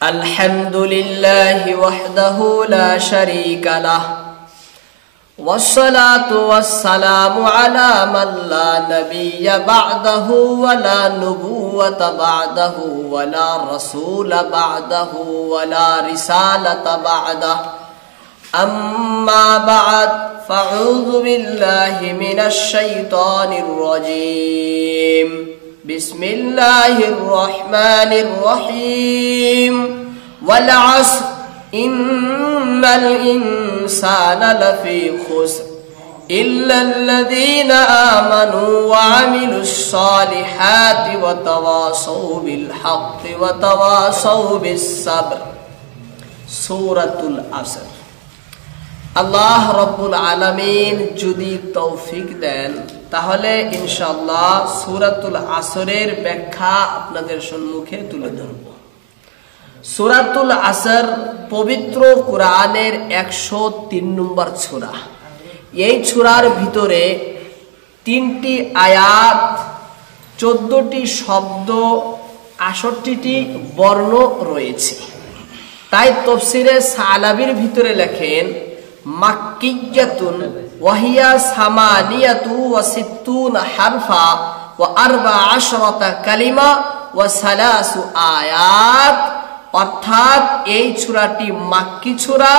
الحمد لله وحده لا شريك له والصلاة والسلام على من لا نبي بعده ولا نبوة بعده ولا رسول بعده ولا رسالة بعده أما بعد فأعوذ بالله من الشيطان الرجيم بسم الله الرحمن الرحيم والعصر إن الإنسان لفي خسر إلا الذين آمنوا وعملوا الصالحات وتواصوا بالحق وتواصوا بالصبر سورة العصر আল্লাহ রব্বুল আলামিন যদি তৌফিক দেন তাহলে ইনশাআল্লাহ সূরাতুল আসরের ব্যাখ্যা আপনাদের সম্মুখে তুলে ধরব। সূরাতুল আসর পবিত্র কোরআনের 103 নম্বর সূরা। এই সূরার ভিতরে 3টি আয়াত, 14টি শব্দ, 68টি বর্ণ রয়েছে। তাই তাফসীরে সালাবির ভিতরে লেখেন মাক্কিয়াতুন ওয়াহিয়া সামানিয়াতু ওয়া সিত্তুনা হারফা ওয়া আরবা আশরাতা কালিমা ওয়া সালাসু আয়াত, অর্থাৎ এই সূরাটি মাক্কি সূরা।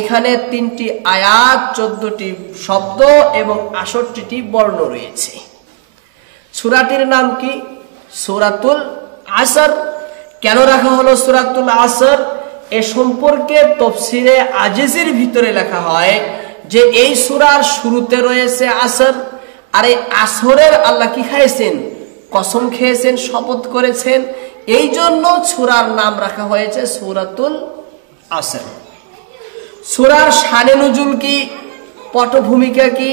এখানে 3টি আয়াত, 14টি শব্দ এবং 68টি বর্ণ রয়েছে। সূরাটির নাম কি? সূরাতুল আসর। কেন রাখা হলো সূরাতুল আসর? এ সম্পর্কে তাফসীরে আজিজের ভিতরে লেখা হয় যে এই সূরার শুরুতে রয়েছে আসর, আর এই আসরের আল্লাহ কি খাইছেন? কসম খেয়েছেন, শপথ করেছেন। এই জন্য সূরার নাম রাখা হয়েছে সূরাতুল আসর। সূরার শানে নুজুল কি, পটভূমিকা কি,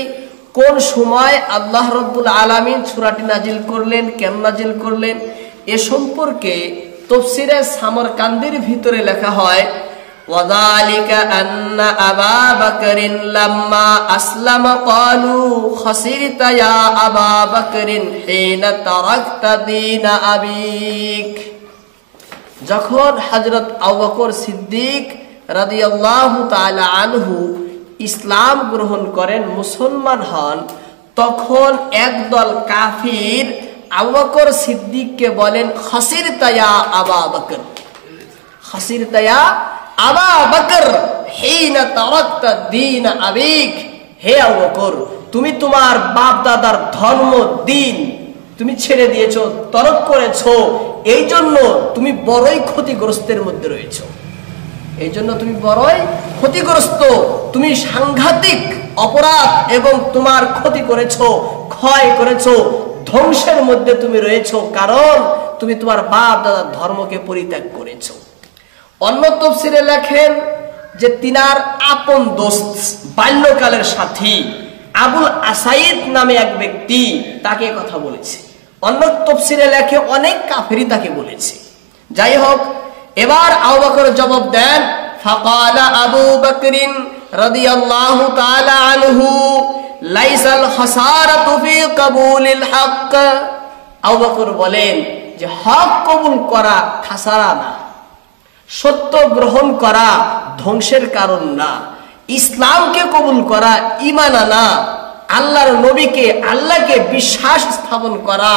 কোন সময় আল্লাহ রাব্বুল আলামিন সূরাটি নাজিল করলেন, কেন নাজিল করলেন, এ সম্পর্কে তাফসীরে সামরকান্দির ভিতরে লেখা হয় ওয়াযালিকা আন্না আবা বকরিন লাম্মা আসলামা ক্বালু খাসিরতা ইয়া আবা বকরিন হিনা তারাকতা দীন আবিক। যখন হযরত আবু বকর সিদ্দিক রাদিয়াল্লাহু তাআলা আনহু ইসলাম গ্রহণ করেন, মুসলমান হন, তখন একদল কাফির আবু বকর সিদ্দিককে বলেন খাসিরতা ইয়া আবা বকর, খাসিরতা ইয়া আবা বকর হিনা তারাকতা দীন আবিক। হে আবু বকর, তুমি তোমার বাপ দাদার ধর্ম দ্বীন তুমি ছেড়ে দিয়েছো, তরক করেছো, এই জন্য তুমি বড়ই ক্ষতিগ্রস্তের মধ্যে রয়েছো। এই জন্য তুমি বড়ই ক্ষতিগ্রস্ত, তুমি সাংঘাতিক অপরাধ এবং তোমার ক্ষতি করেছো, ক্ষয় করেছো, ধ্বংসের মধ্যে তুমি রয়েছো, কারণ তুমি তোমার বাপ দাদার ধর্মকে পরিত্যাগ করেছো। অন্য তাফসীরে লেখেন যে তিনার আপন দোস্ত, বাল্যকালের সাথী আবুল আসাইদ নামে এক ব্যক্তি তাকে কথা বলেছে। অন্য তাফসীরে লেখে অনেক কাফেরই তাকে বলেছে। যাই হোক, এবার আবু বকর জবাব দেন ফাকালা আবু বকরিন রাদিয়াল্লাহু তাআলা আনহু লাইসাল খাসারাতু ফি কবুলিল হক। আবু বকর বলেন যে হক কবুল করা খাসারা না, সত্য গ্রহণ করা ধ্বংসের কারণ না, ইসলামকে কবুল করা ঈমান আনা, আল্লাহর নবীকে, আল্লাহকে বিশ্বাস স্থাপন করা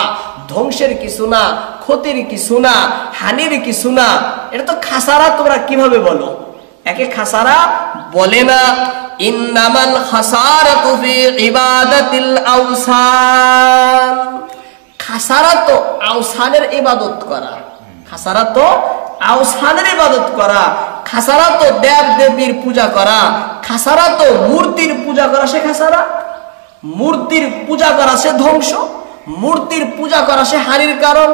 ধ্বংসের কিছু না, ক্ষতির কিছু না, হানির কিছু না। এটা তো খাসারা তোমরা কিভাবে বলো? একে খাসারা বলে না। ইন্নামাল খাসারাতু ফি ইবাদাতিল আওসান। খাসারা তো আওসানের ইবাদত করা, খাসারা তো আওসানের ইবাদত করা, খাসারা তো দেব দেবীর পূজা করা, খাসারা তো মূর্তির পূজা করা। সে খাসারা, মূর্তির পূজা করা সে ধ্বংস, মূর্তির পূজা করা সে হানির কারণ,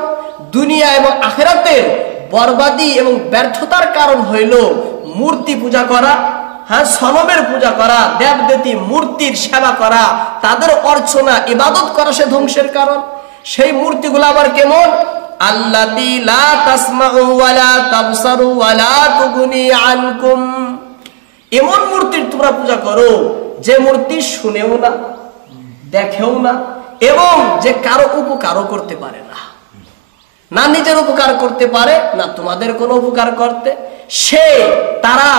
দুনিয়া এবং আখিরাতের বরবাদি এবং ব্যর্থতার কারণ হইল মূর্তি পূজা করা, সনমের পূজা করা, দেবদেবী মূর্তির সেবা করা, তাদের অর্চনা ইবাদত করা সে ধ্বংসের কারণ। সেই মূর্তিগুলো আবার কেমন? আল্লাতী লা তাসমাউ ওয়া লা তাবসারু ওয়া লা তুগনি আনকুম। এমন মূর্তির তোমরা পূজা করো যে মূর্তি শুনেও না, দেখেও না এবং যে কারো উপকারও করতে পারে না। না নিজের উপকার করতে পারে, না তোমাদের কোনো উপকার করতে। তারা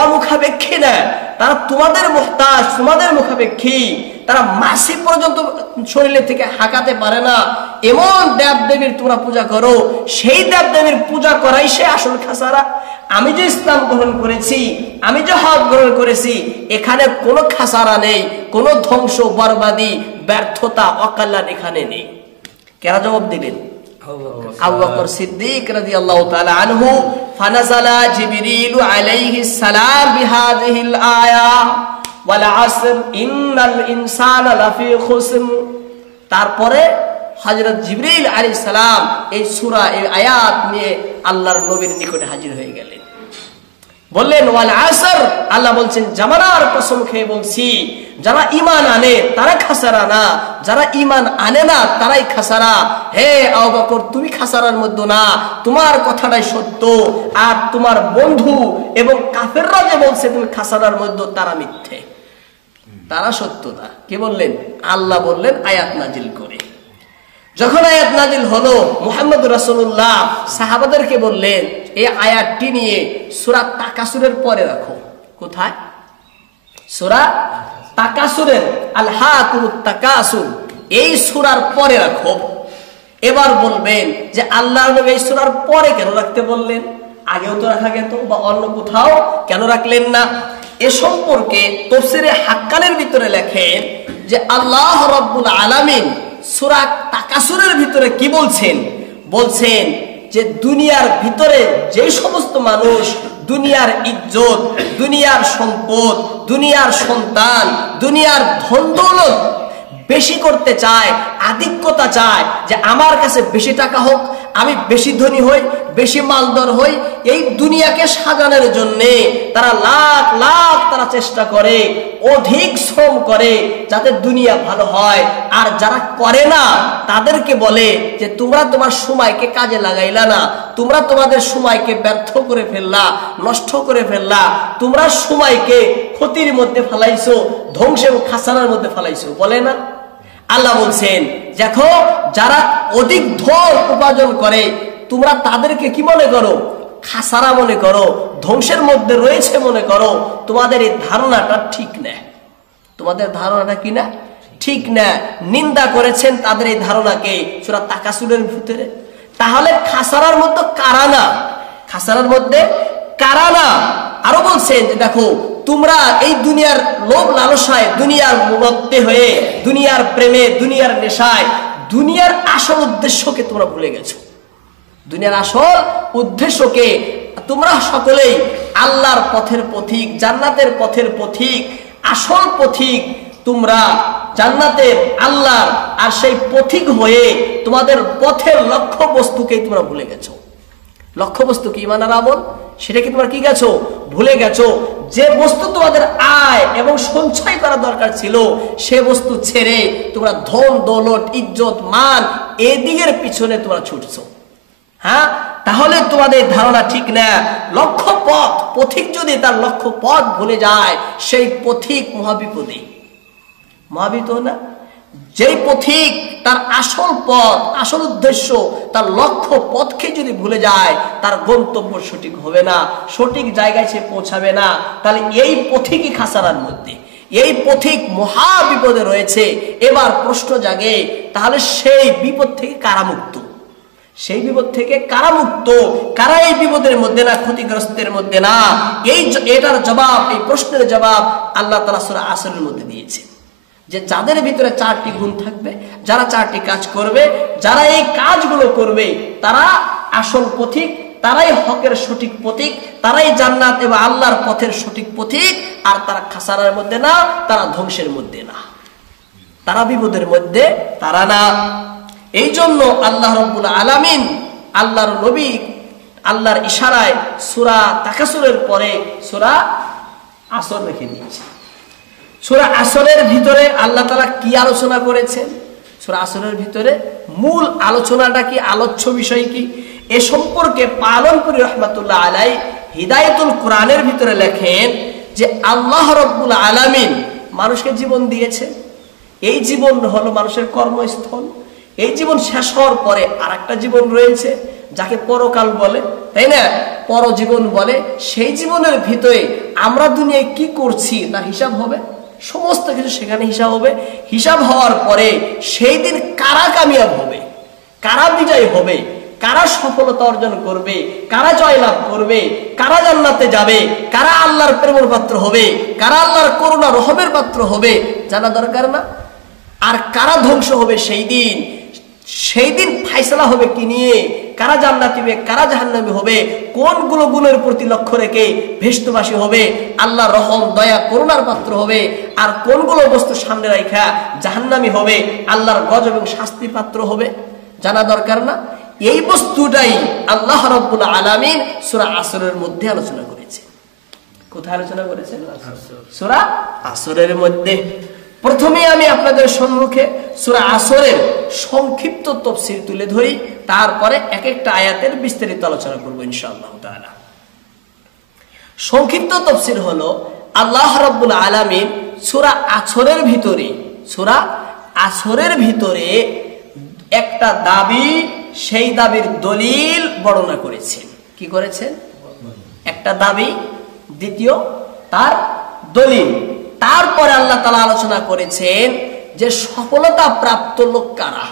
অমুখাপেক্ষী না, তারা তোমাদের মুহতাজ, তোমাদের মুখাপেক্ষী। তারা মাসি পর্যন্ত শরীরে থেকে হাঁকাতে পারে না। এমন দেব দেবীর তোমরা পূজা করো, সেই দেব দেবীর পূজা করাই সে আসল খাসারা। আমি যে ইসলাম গ্রহণ করেছি, আমি যে হক গ্রহণ করেছি, এখানে কোনো খাসারা নেই, কোনো ধ্বংস, বরবাদি, ব্যর্থতা, অকল্যাণ এখানে নেই। কেরা জবাব দিলেন? আবু বকর সিদ্দিক রাদিয়াল্লাহু তাআলা আনহু। ফানাজালা জিবরিল আলাইহিস সালাম বিহাযিহিল আয়া ওয়াল আসর ইন্নাল ইনসানা লাফি খুসর। তারপরে হযরত জিবরিল আলাইহিস সালাম এই সূরা, এই আয়াত নিয়ে আল্লাহর নবীর নিকটে হাজির হয়ে গেলেন। বললেন ওয়াল আসর, আল্লাহ বলছেন জামানার কসম খেয়ে বলছি, যারা ঈমান আনে তারা খাসারা না, যারা ঈমান আনে না তারাই খাসারা। হে আবু বকর, তুমি খাসারার মধ্যে না, তোমার কথাটাই সত্য। আর তোমার বন্ধু এবং কাফেররা যে বলছে তুমি খাসারার মধ্যে, তারা মিথ্যে, তারা সত্য না। কি বললেন? আল্লাহ বললেন আয়াত নাজিল করে। যখন আয়াত নাজিল হলো, মুহাম্মদ রাসূলুল্লাহ সাহাবাদেরকে বললেন এই আয়াতটি নিয়ে সূরা তাকাসুরের পরে রাখো। কোথায়? সূরা তাকাসুরের আল হাকুমুত তাকাসুর, এই সূরার পরে রাখো। এবার বলবেন যে আল্লাহর নবী এই সূরার পরে কেন রাখতে বললেন? আগেও তো রাখা যেত, বা অন্য কোথাও কেন রাখলেন না? এ সম্পর্কে তাফসীরে হাক্কানের ভিতরে লেখেন যে আল্লাহ রাব্বুল আলামিন সূরা তাকাসুরের ভিতরে কি বলছেন? বলছেন যে দুনিয়ার ভিতরে যে সমস্ত মানুষ দুনিয়ার ইজ্জত, দুনিয়ার সম্পদ, দুনিয়ার সন্তান, দুনিয়ার ধন দৌলত বেশি করতে চায়, আধিক্যতা চায়, যে আমার কাছে বেশি টাকা হোক, আমি বেশি ধনী হই, বেশি মালদর হই, এই দুনিয়াকে সাজানোর জন্য তারা লাখ লাখ তারা চেষ্টা করে, অধিক শ্রম করে যাতে দুনিয়া ভালো হয়। আর যারা করে না তাদেরকে বলে যে তোমরা তোমার সময়কে কাজে লাগাইলা না, তোমরা তোমাদের সময়কে ব্যর্থ করে ফেললা, নষ্ট করে ফেললা, তোমরা সময়কে ক্ষতির মধ্যে ফেলাইছো, ধ্বংস এবং খাসানার মধ্যে ফেলাইছো, বলে না? আল্লাহ বলছেন দেখো, যারা অধিক ধন উপার্জন করে তোমরা তাদেরকে কি মনে করো? খাসারা মনে করো, ধ্বংসের মধ্যে রয়েছে মনে করো। তোমাদের এই ধারণাটা ঠিক না, তোমাদের ধারণাটা কি না? ঠিক না। নিন্দা করেছেন তাদের এই ধারণাকে সূরা তাকাসুরের ভিতরে। তাহলে খাসারার মধ্যে কারা না? খাসারার মধ্যে কারা না? আরো বলছেন যে দেখো, তোমরা এই দুনিয়ার লোভ লালসায়, দুনিয়ার মত্তে হয়ে, দুনিয়ার প্রেমে, দুনিয়ার নেশায় দুনিয়ার আসল উদ্দেশ্যকে তোমরা ভুলে গেছো। দুনিয়ার আসল উদ্দেশ্যকে তোমরা সকলেই আল্লাহর পথের পথিক, জান্নাতের পথের পথিক, আসল পথিক তোমরা জান্নাতের, আল্লাহর। আর সেই পথিক হয়ে তোমাদের পথের লক্ষ্য বস্তুকেই তোমরা ভুলে গেছো। লক্ষ্য বস্তু কি? ঈমান আর আমল, সেটাকে তোমরা কি গেছো? ভুলে গেছো। যে বস্তু তোমাদের আয় এবং সঞ্চয় করা দরকার ছিল, সে বস্তু ছেড়ে তোমরা ধন দৌলত, ইজ্জত, মান এদিকের পিছনে তোমরা ছুটছো। হ্যাঁ, তাহলে তোমাদের ধারণা ঠিক না। লক্ষ্য পথ, পথিক যদি তার লক্ষ্য পথ ভুলে যায়, সেই পথিক মহাবিপদী, মহাবিপদ না? যেই পথিক তার আসল পথ, আসল উদ্দেশ্য, তার লক্ষ্য পথকে যদি ভুলে যায়, তার গন্তব্য সঠিক হবে না, সঠিক জায়গায় সে পৌঁছাবে না। তাহলে এই পথিকই খাসারার মধ্যে, এই পথিক মহা বিপদে রয়েছে। এবার প্রশ্ন জাগে, তাহলে সেই বিপদ থেকে কারা মুক্ত? সেই বিপদ থেকে কারা মুক্ত? কারা এই বিপদের মধ্যে না, ক্ষতিগ্রস্তের মধ্যে না? এটার জবাব, এই প্রশ্নের জবাব আল্লাহ তাআলা সূরা আসরের মধ্যে দিয়েছে, যে যাদের ভিতরে চারটি গুণ থাকবে, যারা চারটি কাজ করবে, যারা এই কাজগুলো করবে, তারা আসল পথিক, তারাই হকের সঠিক পথিক, তারাই জান্নাত এবং আল্লাহর পথের সঠিক পথিক। আর তারা খাসারার মধ্যে না, তারা ধ্বংসের মধ্যে না, তারা বিপদের মধ্যে তারা না। এই জন্য আল্লাহ রাব্বুল আলামিন আল্লাহর নবী আল্লাহর ইশারায় সূরা তাকাসুরের পরে সূরা আসর রেখে দিয়েছে। সূরা আসরের ভিতরে আল্লাহ তাআলা কি আলোচনা করেছেন? সূরা আসরের ভিতরে মূল আলোচনাটা কি, আলোচ্য বিষয় কি, এ সম্পর্কে পালনপুরী রাহমাতুল্লাহ আলাইহি হিদায়াতুল কোরআনের ভিতরে লেখেন যে আল্লাহ রাব্বুল আলামিন মানুষকে জীবন দিয়েছেন। এই জীবন হলো মানুষের কর্মস্থল, এই জীবন শেষ হওয়ার পরে আরেকটা জীবন রয়েছে, যাকে পরকাল বলে, তাই না? পরজীবন বলে। সেই জীবনের ভিতরে আমরা দুনিয়ায় কি করছি তার হিসাব হবে, সমস্ত কিছু সেখানে হিসাব হবে। হিসাব হওয়ার পরে সেই দিন কারা কামিয়াব হবে, কারা বিজয় হবে, কারা সফলতা অর্জন করবে, কারা জয়লাভ করবে, কারা জান্নাতে যাবে, কারা আল্লাহর প্রেমের পাত্র হবে, কারা আল্লাহর করুণা রহমের পাত্র হবে, জানা দরকার না? আর কারা ধ্বংস হবে সেই দিন, সেই দিন ফাইসলা হবে কি নিয়ে, কারা জান্নাতি হবে, কারা জাহান্নামী হবে, কোনগুলো গুণের প্রতি লক্ষ্য রেখে ভেষ্টবাসী হবে, আল্লাহর রহম দয়া করুণার পাত্র হবে, আর কোনগুলো বস্তু সামনে রাখা জাহান্নামী হবে, আল্লাহর গজব এবং শাস্তির পাত্র হবে, জানা দরকার না? এই বস্তুটাই আল্লাহ রাব্বুল আলামিন সূরা আসরের মধ্যে আলোচনা করেছে। কোথায় আলোচনা করেছেন? সূরা আসরের মধ্যে। প্রথমে আমি আপনাদের সম্মুখে সূরা আসরের সংক্ষিপ্ত তাফসীর তুলে ধরি, তারপরে এক একটা আয়াতের বিস্তারিত আলোচনা করব ইনশাআল্লাহ তাআলা। সংক্ষিপ্ত তাফসীর হলো, আল্লাহ রাব্বুল আলামিন সূরা আসরের ভিতরে একটা দাবি, সেই দাবির দলিল বর্ণনা করেছেন। কি করেছেন? একটা দাবি, দ্বিতীয় তার দলিল। তারপরে আল্লাহ তাআলা আলোচনা করেছেন যে সফলতা প্রাপ্ত লোক কারা,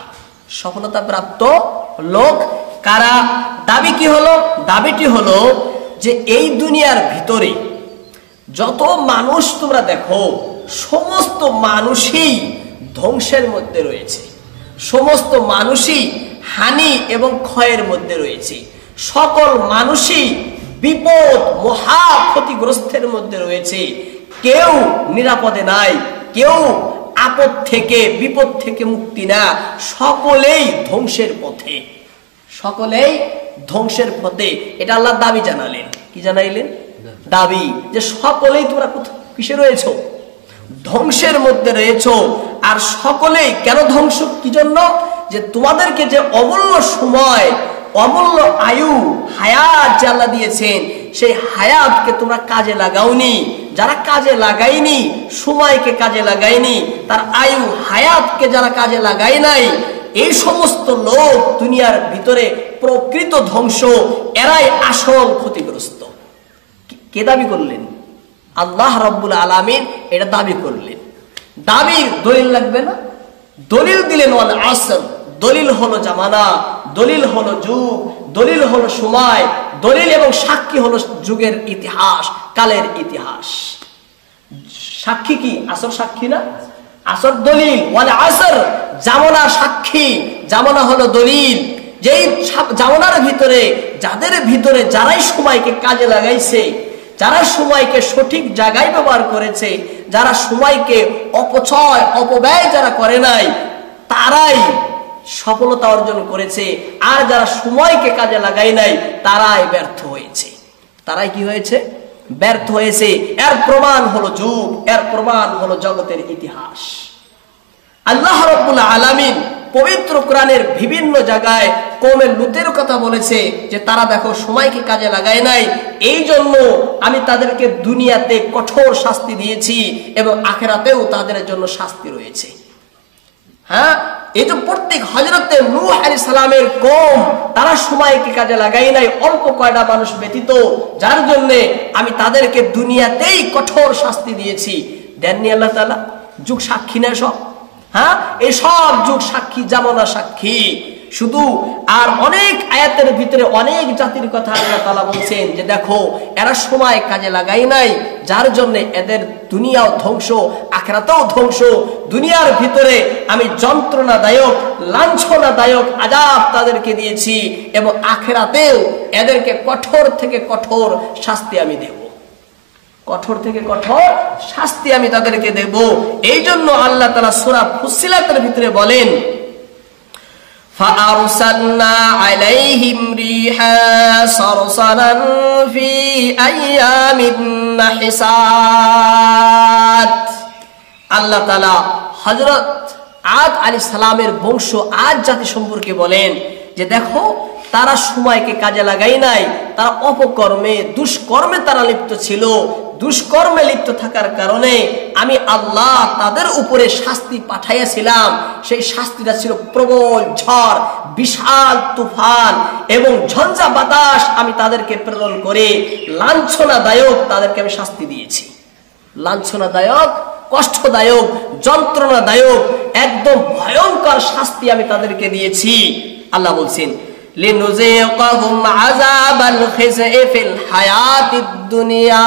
সফলতা প্রাপ্ত লোক কারা। দাবি কি হলো? দাবিটি হলো যে এই দুনিয়ার ভিতরে যত মানুষ তোমরা দেখো, সমস্ত মানুষই ধ্বংসের মধ্যে রয়েছে, সমস্ত মানুষই হানি এবং ক্ষয়ের মধ্যে রয়েছে, সকল মানুষই বিপদ মহা ক্ষতিগ্রস্তের মধ্যে রয়েছে। কেউ নিরাপদে নাই, কেউ আপদ থেকে বিপদ থেকে মুক্তি না, সকলেই ধ্বংসের পথে, সকলেই ধ্বংসের পথে। এটা আল্লাহ দাবি জানালেন। কি জানাইলেন? দাবি, যে সকলেই তোমরা কিসে রয়েছো? ধ্বংসের মধ্যে রয়েছো। আর সকলেই কেন ধ্বংস? কি জন্য? যে তোমাদেরকে যে অমূল্য সময়, অমূল্য আয়ু, হায়াত যে আল্লাহ দিয়েছেন, সেই হায়াতকে তোমরা কাজে লাগাওনি। যারা কাজে লাগায়নি, সময়কে কাজে লাগায়নি, তার আয়ু হায়াতকে যারা কাজে লাগায় নাই, এই সমস্ত লোক দুনিয়ার ভিতরে প্রকৃত ধ্বংস, এরাই আসল ক্ষতিগ্রস্ত। কে দাবি করলেন? আল্লাহ রাব্বুল আলামিন এটা দাবি করলেন। দাবির দলিল লাগবে না? দলিল দিলেন ওয়াল আসর। দলিল হলো জামানা, দলিল হলো যুগ, দলিল হলো সময়, দলিল এবং সাক্ষী হলো যুগের ইতিহাস, কালের ইতিহাস। সাক্ষী কি? আসর সাক্ষী না? আসর দলিল, ওয়াল আসর জামানা সাক্ষী, জামানা হলো দলিল। যেই জামানার ভিতরে, যাদের ভিতরে যারাই সময়কে কাজে লাগাইছে, যারা সময়কে সঠিক জায়গায় ব্যবহার করেছে, যারা সময়কে অপচয় অপব্যয় যারা করে নাই, তারাই সফলতা অর্জন করেছে। আর যারা সময়কে কাজে লাগাই নাই, তারাই ব্যর্থ হয়েছে। তারাই কি হয়েছে? ব্যর্থ হয়েছে। এর প্রমাণ হলো যুগ, এর প্রমাণ হলো জগতের ইতিহাস। আল্লাহ রাব্বুল আলামিন পবিত্র কোরআনের বিভিন্ন জায়গায় কওমে লূতের কথা বলেছে যে তারা দেখো সময়কে কাজে লাগায় নাই, এই জন্য আমি তাদেরকে দুনিয়াতে কঠোর শাস্তি দিয়েছি এবং আখিরাতেও তাদের জন্য শাস্তি রয়েছে। হ্যাঁ, এই যে প্রত্যেক হযরতে নূহ আলাইহিস সালামের কওম, তারা সময়কে কাজে লাগাই নাই, অল্প কয়টা মানুষ ব্যতীত, যার জন্য আমি তাদেরকে দুনিয়াতেই কঠোর শাস্তি দিয়েছি। দেননি আল্লাহ তাআলা? যুগ সাক্ষী না সব? হ্যাঁ, এই সব যুগ সাক্ষী, জামানা সাক্ষী। শুধু আর অনেক আয়াতের ভিতরে অনেক জাতির কথা আল্লাহ তাআলা বলছেন যে দেখো এরা সময় কাজে লাগাই নাই, যার জন্য এদের দুনিয়াও ধ্বংস, আখিরাতেও ধ্বংস। দুনিয়ার ভিতরে আমি যন্ত্রণাদায়ক, লাঞ্ছনাদায়ক আযাব তাদেরকে দিয়েছি এবং আখিরাতেও এদেরকে কঠোর থেকে কঠোর শাস্তি আমি দেব, কঠোর থেকে কঠোর শাস্তি আমি তাদেরকে দেব। এই জন্য আল্লাহ তাআলা সূরা ফুসসিলাতের ভিতরে বলেন, فَأَرْسَلْنَا عَلَيْهِمْ رِيحًا صَرْصَرًا فِي أَيَّامٍ نَحِسَاتٍ। আল্লাহ তাআলা হযরত আদ আলাইহিস সালামের বংশ আদ জাতি সম্পর্কে বলেন যে দেখো তারা সময়কে কাজে লাগাই নাই, তারা অপকর্মে দুষ্কর্মে তারা লিপ্ত ছিল। দুষ্কর্মে লিপ্ত থাকার কারণে আমি আল্লাহ তাদের উপরে শাস্তি পাঠাইয়াছিলাম। সেই শাস্তিটা ছিল প্রবল ঝড়, বিশাল তুফান এবং ঝঞ্ঝা বাতাস। আমি তাদেরকে প্রেরণ করে লাঞ্ছনাদায়ক তাদেরকে আমি শাস্তি দিয়েছি। লাঞ্ছনাদায়ক, কষ্টদায়ক, যন্ত্রণাদায়ক, একদম ভয়ঙ্কর শাস্তি আমি তাদেরকে দিয়েছি। আল্লাহ বলছেন লিনুযীকাহুম আযাবাল খিজই ফিল হায়াতিদ দুনিয়া,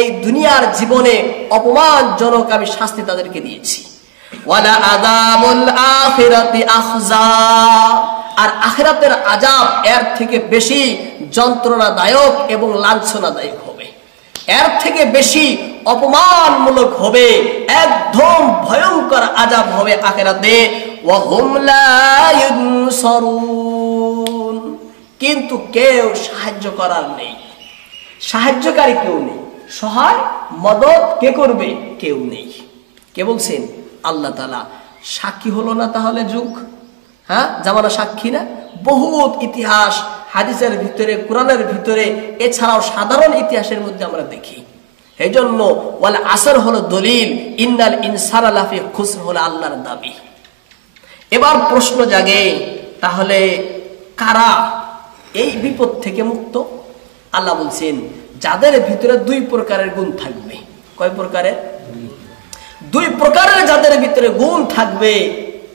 এই দুনিয়ার জীবনে অপমানজনক আমি শাস্তি তাদেরকে দিয়েছি। ওয়ালা আযাবুল আখিরাতি আখযা, আর আখিরাতের আযাব এর থেকে বেশি যন্ত্রণাদায়ক এবং লাঞ্ছনাদায়ক হবে, এর থেকে বেশি অপমানমূলক হবে, একদম ভয়ঙ্কর আযাব হবে আখিরাতে। ওয়া হুম লা ইউনসারুন, কিন্তু কেউ সাহায্য করার নেই, সাহায্যকারী কেউ নেই, সহায় মদত কে করবে? কেউ নেই। কে বলছেন? আল্লাহ তাআলা। সাক্ষী হলো না তাহলে যুগ? হ্যাঁ, জামানা সাক্ষী না? বহুত ইতিহাস হাদিসের ভিতরে, কোরআনের ভিতরে, এছাড়াও সাধারণ ইতিহাসের মধ্যে আমরা দেখি। এই জন্য ওয়াল আসর হলো দলিল, ইন্নাল ইনসানা লাফি খুসর হলো আল্লাহর দাবি। এবার প্রশ্ন জাগে, তাহলে কারা এই বিপদ থেকে মুক্ত? আল্লাহ বলছেন যাদের ভিতরে দুই প্রকারের গুণ থাকবে। কয় প্রকারের? দুই প্রকারের যাদের ভিতরে গুণ থাকবে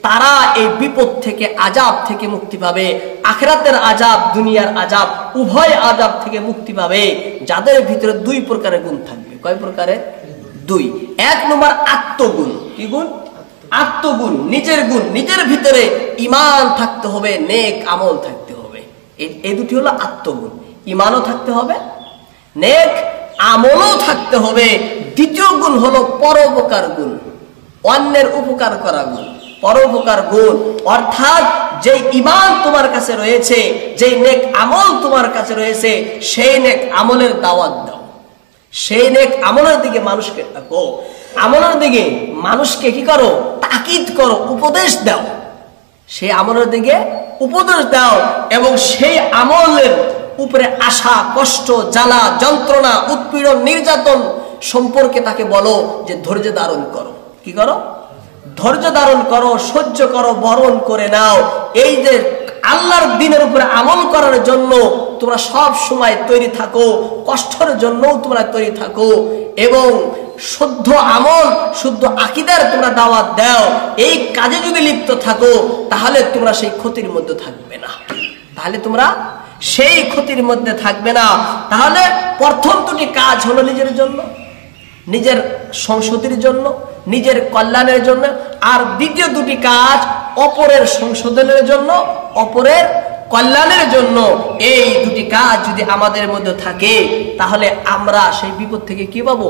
তারা এই বিপদ থেকে, আযাব থেকে মুক্তি পাবে। আখিরাতের আযাব, দুনিয়ার আযাব, উভয় আযাব থেকে মুক্তি পাবে যাদের ভিতরে দুই প্রকারের গুণ থাকবে। কয় প্রকারের? দুই। এক নম্বর আত্মগুণ। কি গুণ? আত্মগুণ, নিজের গুণ। নিজের ভিতরে ঈমান থাকতে হবে, নেক আমল থাকতে হবে। এই দুটি হলো আত্মগুণ। ঈমানও থাকতে হবে, নেক আমলও থাকতে হবে। দ্বিতীয় গুণ হলো পরোপকার গুণ, অন্যের উপকার করা গুণ, পরোপকার গুণ। অর্থাৎ যে ঈমান তোমার কাছে রয়েছে, যে নেক আমল তোমার কাছে রয়েছে, সেই নেক আমলের দাওয়াত দাও, সেই নেক আমলের দিকে মানুষকে ডাকো, আমলের দিকে মানুষকে কি করো? তাকিদ করো, উপদেশ দাও, সেই আমলের দিকে উপদেশ দাও। এবং সেই আমলের উপরে আশা, কষ্ট, জ্বালা, যন্ত্রণা, উৎপীড়ন, নির্যাতন সম্পর্কে তাকে বলো যে ধৈর্য ধারণ করো। কি করো? ধৈর্য ধারণ করো, সহ্য করো, বরণ করে নাও। এই যে আল্লাহর দ্বীনের উপরে আমল করার জন্য তোমরা সব সময় তৈরি থাকো, কষ্টের জন্য তোমরা তৈরি থাকো, এবং শুদ্ধ আমল, শুদ্ধ আকীদার তোমরা দাওয়াত দাও। এই কাজে যদি লিপ্ত থাকো তাহলে তোমরা সেই ক্ষতির মধ্যে থাকবে না, তাহলে তোমরা সেই ক্ষতির মধ্যে থাকবে না। তাহলে প্রথম দুটি কাজ হলো নিজের জন্য, নিজের সংশোধনের জন্য, নিজের কল্যাণের জন্য। আর দ্বিতীয় দুটি কাজ অপরের সংশোধনের জন্য, অপরের কল্যাণের জন্য। এই দুটি কাজ যদি আমাদের মধ্যে থাকে তাহলে আমরা সেই বিপদ থেকে কি পাবো?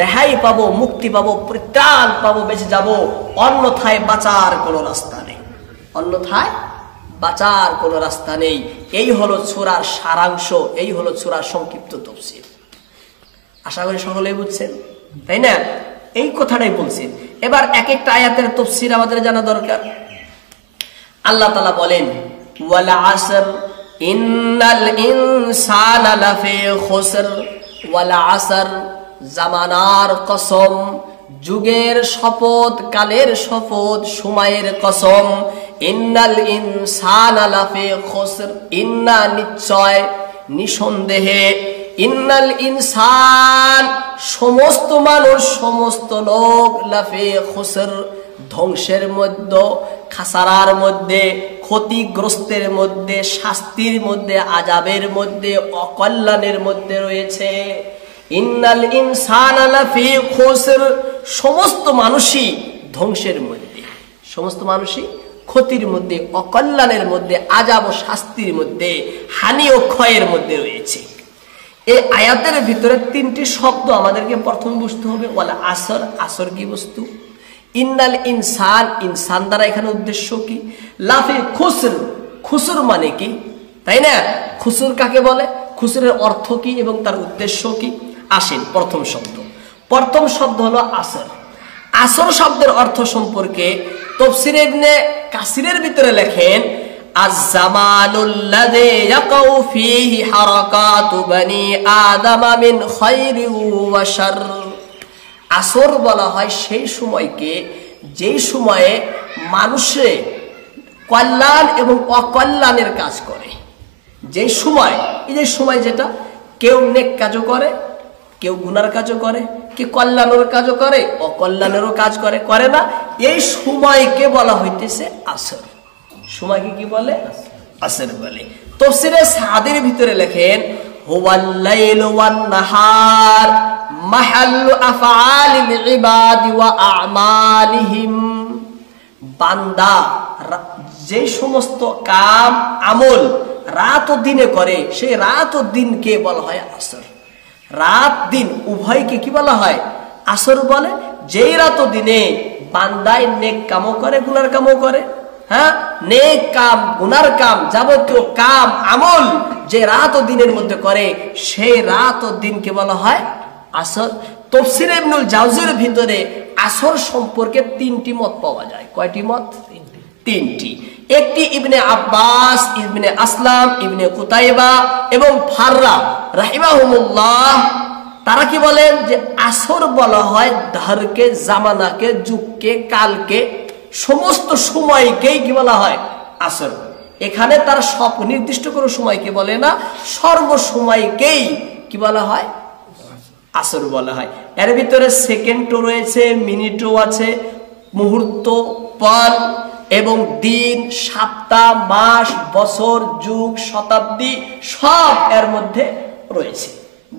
রেহাই পাবো, মুক্তি পাবো, পরিত্রাণ পাবো, বেঁচে যাবো। অন্যথায় বাঁচার কোনো রাস্তা নেই, অন্যথায় বাঁচার কোনো রাস্তা নেই। এই হলো সূরার সারাংশ, এই হলো সূরার সংক্ষিপ্ত তাফসীর। আশা করি সকলেই বুঝছেন, তাই না? এই কথাটাই বলছেন। এবার এক একটা আয়াতের তাফসীর আমাদের জানা দরকার। আল্লাহ তাআলা বলেন ওয়াল আসর ইন্নাল ইনসানা লাফি খুসর। ওয়াল আসর, জামানার কসম, যুগের শপথ, কালের শপথ, সময়ের কসম। ইন্নাল ইনসানা লাফি খুসর, ইন্না নিশ্চয়, নিঃসন্দেহে, ইন্নাল ইনসান সমস্ত মানুষ, সমস্ত লোক, লাফি খুসর ধ্বংসের মধ্যে, খাসারার মধ্যে, ক্ষতিগ্রস্তের মধ্যে, শাস্তির মধ্যে, আযাবের মধ্যে, অকল্যাণের মধ্যে রয়েছে। ইন্নাল ইনসানা লাফি খুসর, সমস্ত মানুষই ধ্বংসের মধ্যে, সমস্ত মানুষই ক্ষতির মধ্যে, অকল্যাণের মধ্যে, আযাব ও শাস্তির মধ্যে, হানি ও ক্ষয়ের মধ্যে রয়েছে। এই আয়াতের ভিতরে তিনটি শব্দ আমাদেরকে প্রথমে বুঝতে হবে। ওয়ালা আসর, আসর কি বস্তু? ইন্নাল ইনসান, ইনসান দ্বারা এখানে উদ্দেশ্য কি? লাফি খুসর, খুসর মানে কি, তাই না? খুসর কাকে বলে, খুসরের অর্থ কি এবং তার উদ্দেশ্য কি? আসেন প্রথম শব্দ। প্রথম শব্দ হলো আসর। আসর শব্দের অর্থ সম্পর্কে তাফসীর ইবনে কাসিরের ভিতরে লেখেন আয-জামানুল্লাযী ইয়াকাউ ফীহি হারাকাতু বনি আদম মিন খায়রি ওয়া শারর। আসর বলা হয় সেই সময়কে যেই সময়ে মানুষে কল্যাণ এবং অকল্যাণের কাজ করে। যেই সময়, এই যে সময় যেটা কেউ নেক কাজও করে, কেউ গুনার কাজও করে, কেউ কল্যাণের কাজও করে, অকল্যাণেরও কাজ করে, করে না? এই সময়কে বলা হইতেছে আসর। সময়কে কি বলে? আসর বলে। তাফসীরে সাদের ভিতরে লেখেন হুয়াল লাইলু ওয়ান নাহার মাহাল্লু আফআলিল ইবাদি ওয়া আমালিহিম। বান্দা যে সমস্ত কাম আমল রাত ও দিনে করে, সেই রাত ও দিনকে বলা হয় আসর। রাত দিন উভয়কে কি বলা হয়? আসর বলে। যেই রাত ও দিনে বান্দায় নেক কামও করে, গুনার কামও করে, হ্যাঁ, নেক কাম গুনার কাম যাবতীয় কাম আমল যে রাত ও দিনের মধ্যে করে, সেই রাত ও দিনকে বলা হয় আসর। তাফসীরে ইবনুল জাওজির ভিতরে আসর সম্পর্কে 3টি মত পাওয়া যায়। কয়টি মত? 3টি। একটি ইবনে আব্বাস, ইবনে আসলাম, ইবনে কুতাইবা এবং ফাররা রাহিমাহুমুল্লাহ, তারা কি বলেন যে আসর বলা হয় দাহরকে, জামানাকে, যুগকে, কালকে, সমস্ত সময়কেই কি বলা হয়? আসর। এখানে তার সব নির্দিষ্ট কোনো সময়কে বলে না, সর্বসময়কেই কি বলা হয়? আসর বলা হয়। এর ভিতরে সেকেন্ডও রয়েছে, মিনিটও আছে, মুহূর্ত, পল এবং দিন, সপ্তাহ, মাস, বছর, যুগ, শতাব্দী সব এর মধ্যে রয়েছে।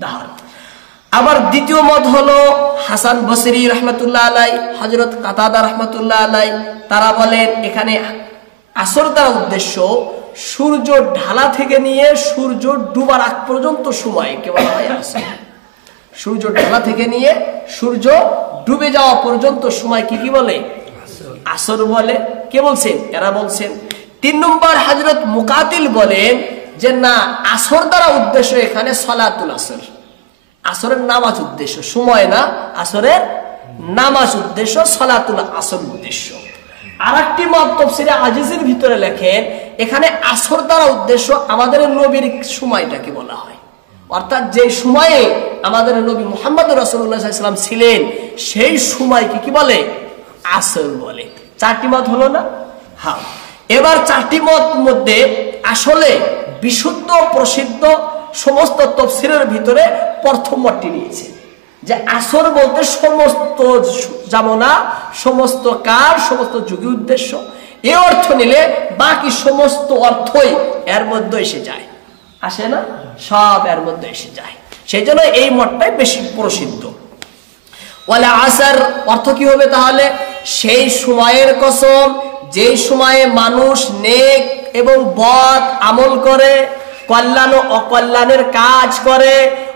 দাহার। আবার দ্বিতীয় মত হলো হাসান বসরি রহমতুল্লাহ আলাই, হযরত কাতাদা রহমতুল্লাহ আলাই, তারা বলেন এখানে আসর দ্বারা উদ্দেশ্য সূর্য ঢালা থেকে নিয়ে সূর্য ডুবার আগ পর্যন্ত সময়কে বলা হয় আসর। সূর্য ঢালা থেকে নিয়ে সূর্য ডুবে যাওয়া পর্যন্ত সময়কে কি বলে? আসর বলে। কে বলছেন? এরা বলছেন। 3 নম্বর হযরত মুকাতিল বলেন যে না, আসর দ্বারা উদ্দেশ্য এখানে সালাতুল আসর, আসরের নামাজ উদ্দেশ্য, সময় না, আসরের নামাজ উদ্দেশ্য, সালাতুল আসর উদ্দেশ্য। আরেকটি মত তাফসীরে আজিজের ভিতরে লেখেন এখানে আসর দ্বারা উদ্দেশ্য আমাদের নবীর সময়টাকে বলা হয়, অর্থাৎ যে সময়ে আমাদের নবী মুহাম্মদ রাসূলুল্লাহ সাল্লাল্লাহু আলাইহি ওয়াসাল্লাম ছিলেন সেই সময়কে কি বলে? আসর বলে। 4টি মত হলো না? হ্যাঁ। এবার 4টি মত মধ্যে আসলে বিশুদ্ধ প্রসিদ্ধ সমস্ত তাফসীরের ভিতরে প্রথম মতটি নিয়েছে যে আসর বলতে সমস্ত জামানা, সমস্ত কাল, সমস্ত যুগের উদ্দেশ্য। এই অর্থ নিলে বাকি সমস্ত অর্থই এর মধ্যে এসে যায়। আসে না? সব এর মধ্যে এসে যায়। সেই জন্য এই মতটাই বেশি প্রসিদ্ধ। ওয়ালা আসর অর্থ কি হবে তাহলে? সেই সময়ের কসম যেই সময়ে মানুষ নেক এবং বদ আমল করে, কল্যাণ ও অকল্যাণের কাজ করে।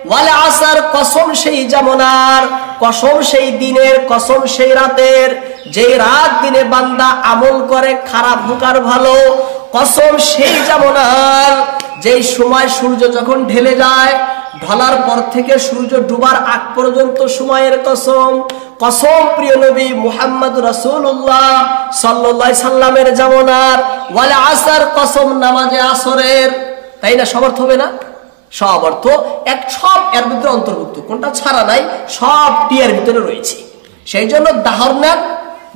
ওয়ালা আসর কসম সেই জামানার, কসম সেই দিনের, কসম সেই রাতের, যেই রাত দিনে বান্দা আমল করে খারাপ হোক আর ভালো। কসম সেই জামানার যেই সময় সূর্য যখন ঢেলে যায়, ঢলার পর থেকে সূর্য ডুবার আগ পর্যন্ত সময়ের কসম। কসম প্রিয় নবী মুহাম্মদ রাসূলুল্লাহ সাল্লাল্লাহু আলাইহি সাল্লামের জামানার। ওয়ালা আসর কসম নামাজে আসরের। তাই না? সব অর্থ হবে না? সব অর্থ এক, সব এর ভিতরে অন্তর্ভুক্ত, কোনটা ছাড়া নাই, সবটি এর ভিতরে রয়েছে। সেই জন্য দাহর নেন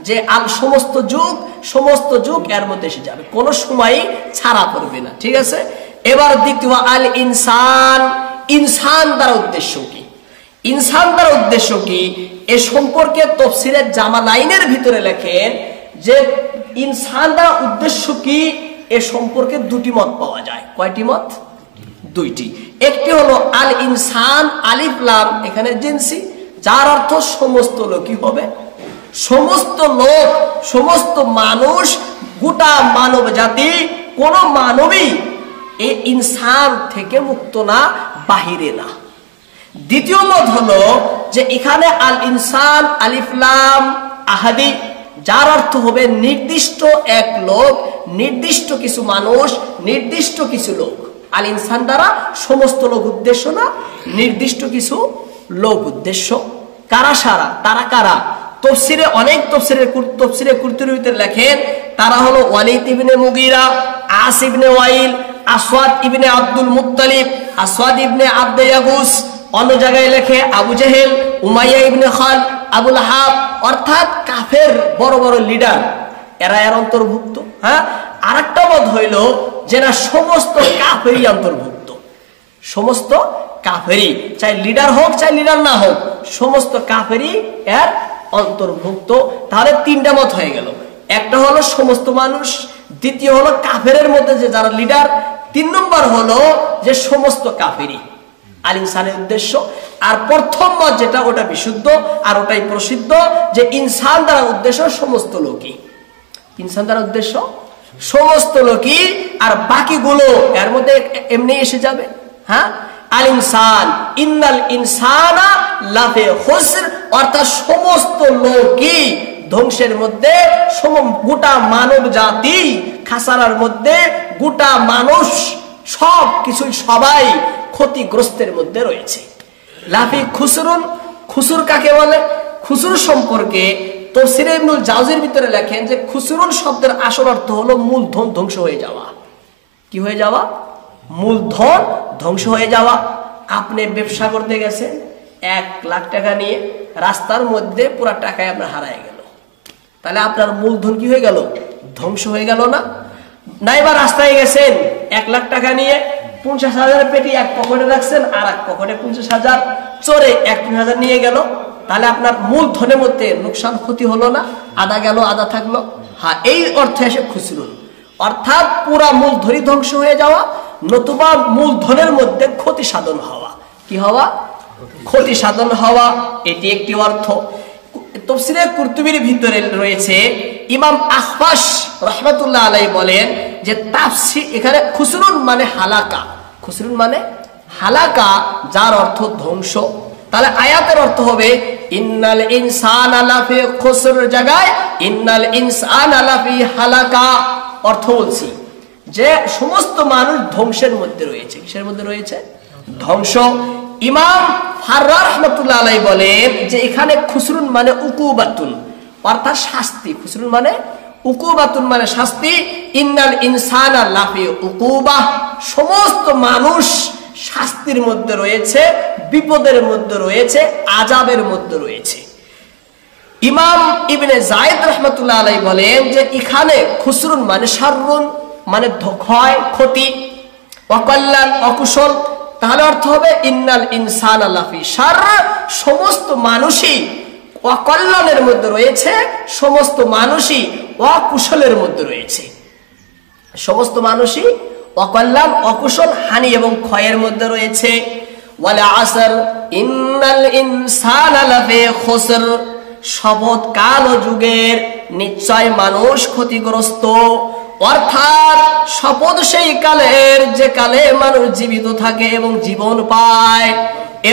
যে সমস্ত যুগ এর মধ্যে এসে যাবে, কোনো সময়ই ছাড়া পড়বে না। ঠিক আছে? এবার দ্বিতীয় আল ইনসান। ইনসান দ্বারা উদ্দেশ্য কি? ইনসান দ্বারা উদ্দেশ্য কি এ সম্পর্কে তাফসীরে জামালাইনের ভিতরে লেখেন যে ইনসান দ্বারা উদ্দেশ্য কি এ সম্পর্কে 2টি মত পাওয়া যায়। কয়টি মত? 2টি। একটি হলো আল ইনসান আলিফ লাম, এখানে জিনসি, যার অর্থ সমস্ত লোকই হবে। সমস্ত লোক, সমস্ত মানুষ, গোটা মানব জাতি, কোন মানবী এই ইনসান থেকে মুক্ত না, বাহিরে না। দ্বিতীয় মত হলো যে এখানে আল ইনসান আলিফ লাম আহাদি, যার অর্থ হবে নির্দিষ্ট এক লোক, নির্দিষ্ট কিছু মানুষ, নির্দিষ্ট কিছু লোক। আল ইনসান দ্বারা সমস্ত লোক উদ্দেশ্য না, নির্দিষ্ট কিছু লোক উদ্দেশ্য। কারা সারা? তারা কারা? তাফসীরে অনেক তাফসীরে কুরতুবীতে লেখেন তারা হলো ওয়ালিদ ইবনে মুগীরা, আস ইবনে ওয়াইল, আসওয়াদ ইবনে আব্দুল মুত্তালিব, আসওয়াদ ইবনে আব্দে ইয়াগুস, অন্য জায়গায় লেখে আবু জেহেল, উমাইয়া ইবনে খাল, আবু লাহাব, অর্থাৎ কাফের বড় বড় লিডার এরা এর অন্তর্ভুক্ত। হ্যাঁ, আরেকটা মত হইল যে না সমস্ত কাফেরই অন্তর্ভুক্ত, সমস্ত কাফেরই, চাই লিডার হোক চাই লিডার না হোক, সমস্ত কাফেরই এর অন্তর্ভুক্ত। তাহলে তিনটা মত হয়ে গেল, একটা হলো সমস্ত মানুষ, দ্বিতীয় হলো কাফেরের মধ্যে যে যারা লিডার, তিন নম্বর হলো যে সমস্ত কাফেরই আল ইনসানের উদ্দেশ্য। আর প্রথম মত যেটা ওটা বিশুদ্ধ আর ওটাই প্রসিদ্ধ, যে ইনসান দ্বারা উদ্দেশ্য সমস্ত লোকই, ইনসান দ্বারা উদ্দেশ্য সমস্ত লোকই, আর বাকিগুলো এর মধ্যে এমনি এসে যাবে। হ্যাঁ, আল ইনসান ইন্নাল ইনসানা লাফি খুসর, অর্থাৎ সমস্ত লোকই ধ্বংসের মধ্যে, গোটা মানব জাতি খাসারার মধ্যে, গোটা মানুষ সব কিছু সবাই ক্ষতিগ্রস্তের মধ্যে রয়েছে। লাফি খুসরুন, খুসুর কাকে বলে? খুসুর সম্পর্কে তাফসীরে ইবনুল জাওজির ভিতরে লেখেন যে খুসরুন শব্দের আসল অর্থ হলো মূলধন ধ্বংস হয়ে যাওয়া। কি হয়ে যাওয়া? মূলধন ধ্বংস হয়ে যাওয়া। আপনি ব্যবসা করতে গেছেন 1 লাখ টাকা নিয়ে, রাস্তার মধ্যে পুরা টাকায় আপনার হারায় গেল, তাহলে আপনার মূলধন কি হয়ে গেল? ধ্বংস হয়ে গেল না? নাইবা রাস্তায় গেছেন 1 লাখ টাকা নিয়ে, 50,000 পেটি এক পকেটে রাখছেন আর এক পকেটে 50,000, চোরে 1,000 নিয়ে গেল, তাহলে আপনার মূলধনের মধ্যে লোকসান ক্ষতি হলো না? আদা গেল আদা থাকলো। হ্যাঁ, এই অর্থে এসে খুসরুন, অর্থাৎ পুরা মূলধনই ধ্বংস হয়ে যাওয়া, নতুবা মূলধনের মধ্যে ক্ষতি সাধন হওয়া। কি হওয়া? ক্ষতি সাধন হওয়া, এটি একটি অর্থ। তাফসীরে কুরতুবীর ভিতরে রয়েছে, ইমাম আখফাশ রাহমাতুল্লাহ আলাইহি বলেন যে তাফসীর এখানে খুসরুন মানে হালাকা, খুসরুন মানে হালাকা, যার অর্থ ধ্বংস। তাহলে আয়াতের অর্থ হবে ইন্নাল ইনসানা লাফি খুসর, জায়গায় ইন্নাল ইনসানা লাফি হালাকা। অর্থ বলছি যে সমস্ত মানুষ ধ্বংসের মধ্যে রয়েছে। কিসের মধ্যে রয়েছে? ধ্বংস। ইমাম ফাররা রাহমাতুল্লাহ আলাইহি বলেন যে এখানে খুসরুন মানে উকুবাতুন, অর্থাৎ শাস্তি। খুসরুন মানে উকুবাতুন মানে শাস্তি। ইন্নাল ইনসানা লাফি উকুবাহ, সমস্ত মানুষ শাস্তির মধ্যে রয়েছে, বিপদের মধ্যে রয়েছে, আযাবের মধ্যে রয়েছে। ইমাম ইবনে যায়েদ রাহমাতুল্লাহ আলাইহি বলেন যে এখানে খুসরুন মানে শাররুন মানে ক্ষয় ক্ষতি, ওয়াকাল্লান অকুশল। তাহলে অর্থ হবে ইন্নাল ইনসানা লাফি শারর, সমস্ত মানুষই অকল্যাণের মধ্যে রয়েছে, সমস্ত মানুষই অকুশলের মধ্যে রয়েছে, সমস্ত মানুষই অকল্যাণ অকুশল হানি এবং ক্ষয়ের মধ্যে রয়েছে। ওয়ালা আসর ইন্নাল ইনসানা লাফি খুসর, শপথ কাল ও যুগের, নিশ্চয় মানুষ ক্ষতিগ্রস্ত। অর্থাৎ শপথ সেই কালের যে কালে মানুষ জীবিত থাকে এবং জীবন পায়,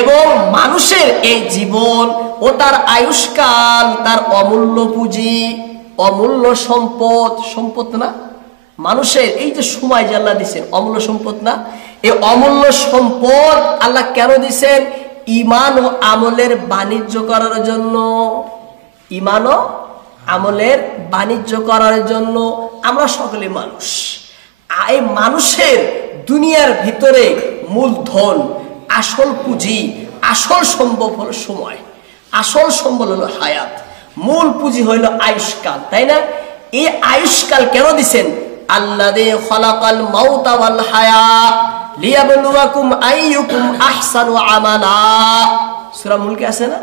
এবং মানুষের এই জীবন ও তার আয়ুষ্কাল তার অমূল্য পুঁজি, অমূল্য সম্পদ। সম্পদ না, মানুষের এই যে সময় যে আল্লাহ দিচ্ছেন অমূল্য সম্পদ না? এই অমূল্য সম্পদ আল্লাহ কেন দিচ্ছেন? ঈমান ও আমলের বাণিজ্য করার জন্য, ঈমান ও আমলের বাণিজ্য করার জন্য। আমরা সকলে মানুষ, এই মানুষের দুনিয়ার ভিতরে মূলধন, আসল পুঁজি, আসল সম্ভব হলো সময়, আসল সম্বল হলো হায়াত, মূল পুঁজি হইল আয়ুষ্কাল, তাই না? এই আয়ুষ্কাল কেন দিছেন? আল্লাযী খালাকাল মাউতা ওয়াল হায়া লিয়াবলুয়াকুম আইয়ুকুম আহসানু আমালা। সূরা মুলকে আছে না?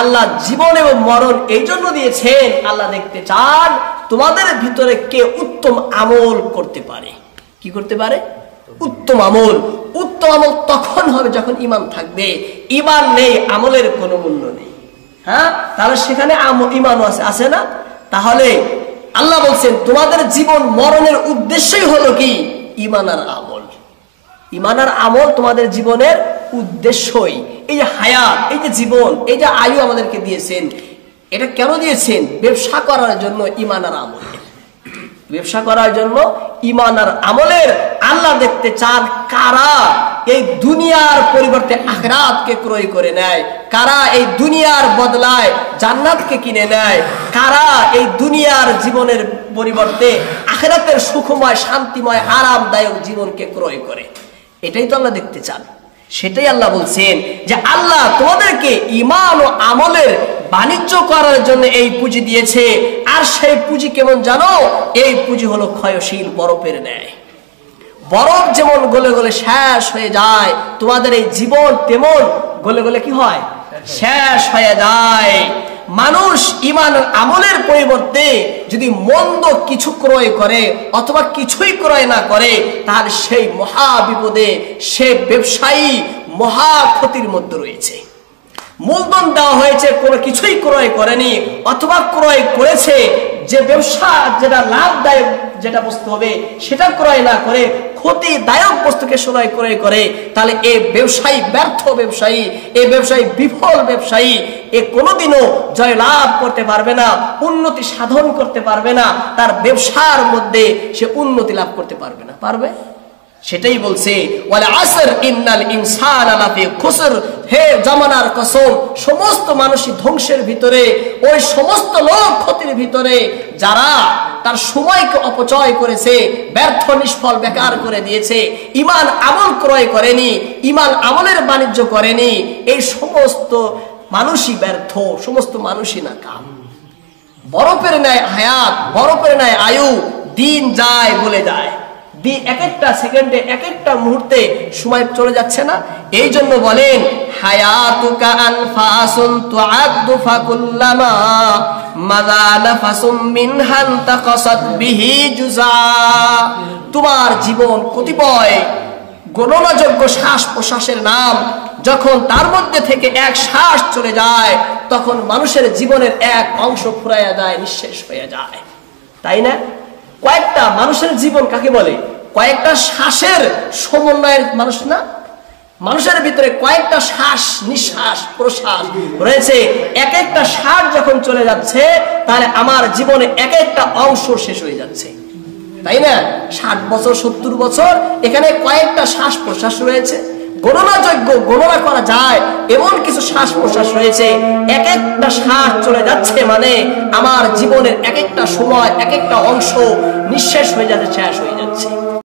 আল্লাহ জীবন এবং মরণ এই জন্য দিয়েছেন, আল্লাহ দেখতে চান তোমাদের ভিতরে কে উত্তম আমল করতে পারে। কি করতে পারে? উত্তম আমল। উত্তম আমল তখন হবে যখন ঈমান থাকবে। ঈমান নেই, আমলের কোনো মূল্য নেই। হ্যাঁ, তাহলে সেখানে ঈমানও আছে না? তাহলে আল্লাহ বলছেন তোমাদের জীবন মরণের উদ্দেশ্যই হলো কি? ঈমান আর আমল। ঈমান আর আমল তোমাদের জীবনের উদ্দেশ্যই। এই যে হায়াত, এই যে জীবন, এই যে আয়ু আমাদেরকে দিয়েছেন, এটা কেন দিয়েছেন? ব্যবসা করার জন্য ঈমান আর আমলের, ব্যবসা করার জন্য ঈমান আর আমলের। আল্লাহ দেখতে চান কারা এই দুনিয়ার পরিবর্তে আখিরাতকে ক্রয় করে নেয়, কারা এই দুনিয়ার বদলায় জান্নাতকে কিনে নেয়, কারা এই দুনিয়ার জীবনের পরিবর্তে আখিরাতের সুখময় শান্তিময় আরামদায়ক জীবনকে ক্রয় করে। এটাই তো আল্লাহ দেখতে চান। সেটাই আল্লাহ বলছেন যে আল্লাহ তোমাদেরকে ঈমান ও আমলের বাণিজ্য করার জন্য এই পুঁজি দিয়েছে। আর সেই পুঁজি কেমন জানো? এই পুঁজি হলো ক্ষয়শীল বরফের ন্যায়। বরফ যেমন গলে গলে শেষ হয়ে যায়, তোমাদের এই জীবন তেমন গলে গলে কি হয়? শেষ হয়ে যায়। মানুষ ঈমান আমলের পরিবর্তে যদি মন্দ কিছু ক্রয় করে অথবা কিছুই ক্রয় না করে, তাহলে সেই মহা বিপদে সে ব্যবসায়ী মহা ক্ষতির মধ্যে রয়েছে। মূলধন দেওয়া হয়েছে, কোনো কিছুই ক্রয় করেনি, অথবা ক্রয় করেছে যে ব্যবসা যেটা লাভদায়ক যেটা বস্তু হবে সেটা ক্রয় না করে ক্ষতিদায়ক বস্তুকে ক্রয় করে, তাহলে এই ব্যবসায়ী ব্যর্থ ব্যবসায়ী, এই ব্যবসায়ী বিফল ব্যবসায়ী, এ কোনোদিনও জয় লাভ করতে পারবে না, উন্নতি সাধন করতে পারবে না, তার ব্যবসার মধ্যে সে উন্নতি লাভ করতে পারবে না। পারবে? সেটাই বলছে ওয়াল আসর ইন্নাল ইনসানা লাফি খুসর। হে জামানার কসম, সমস্ত মানুষই ধ্বংসের ভিতরে, ওই সমস্ত লোক ক্ষতির ভিতরে যারা তার সময়কে অপচয় করেছে, ব্যর্থ নিষ্ফল বেকার করে দিয়েছে, ঈমান আমল ক্রয় করেনি, ঈমান আমলের বাণিজ্য করেনি, এই সমস্ত মানুষই ব্যর্থ, সমস্ত মানুষই নাকাম। বরফের ন্যায় হায়াত, বরফের ন্যায় আয়ু, দিন যায় বলে যায়, এক একটা সেকেন্ডে এক একটা মুহূর্তে সময় চলে যাচ্ছে না। এই জন্য বলেন হায়াতুকা আনফাসুন তুআদ্দু ফাকুল্লামা মাযা নাফাসুম মিনহান তাকাসাত বিহি জুজা। তোমার জীবন কতিপয় গণনাযোগ্য শ্বাস প্রশ্বাসের নাম, যখন তার মধ্যে থেকে এক শ্বাস চলে যায় তখন মানুষের জীবনের এক অংশ ফুরাইয়া যায়, নিঃশেষ হয়ে যায়। তাই না? কয়েকটা মানুষের জীবন কাকে বলে? কয়েকটা শ্বাসের সমন্বয়ের মানুষ না? মানুষের ভিতরে কয়েকটা শ্বাস নিঃশ্বাস প্রশ্বাস রয়েছে। এক একটা শ্বাস যখন চলে যাচ্ছে তাহলে আমার জীবনে এক একটা অংশ শেষ হয়ে যাচ্ছে। তাই না? 60 বছর 70 বছর, এখানে কয়েকটা শ্বাস প্রশ্বাস রয়েছে, গণনাযোগ্য, গণনা করা যায় এমন কিছু শ্বাস প্রশ্বাস রয়েছে। এক একটা শ্বাস চলে যাচ্ছে মানে আমার জীবনের এক একটা সময় এক একটা অংশ নিঃশেষ হয়ে যাচ্ছে, শেষ হয়ে যাচ্ছে।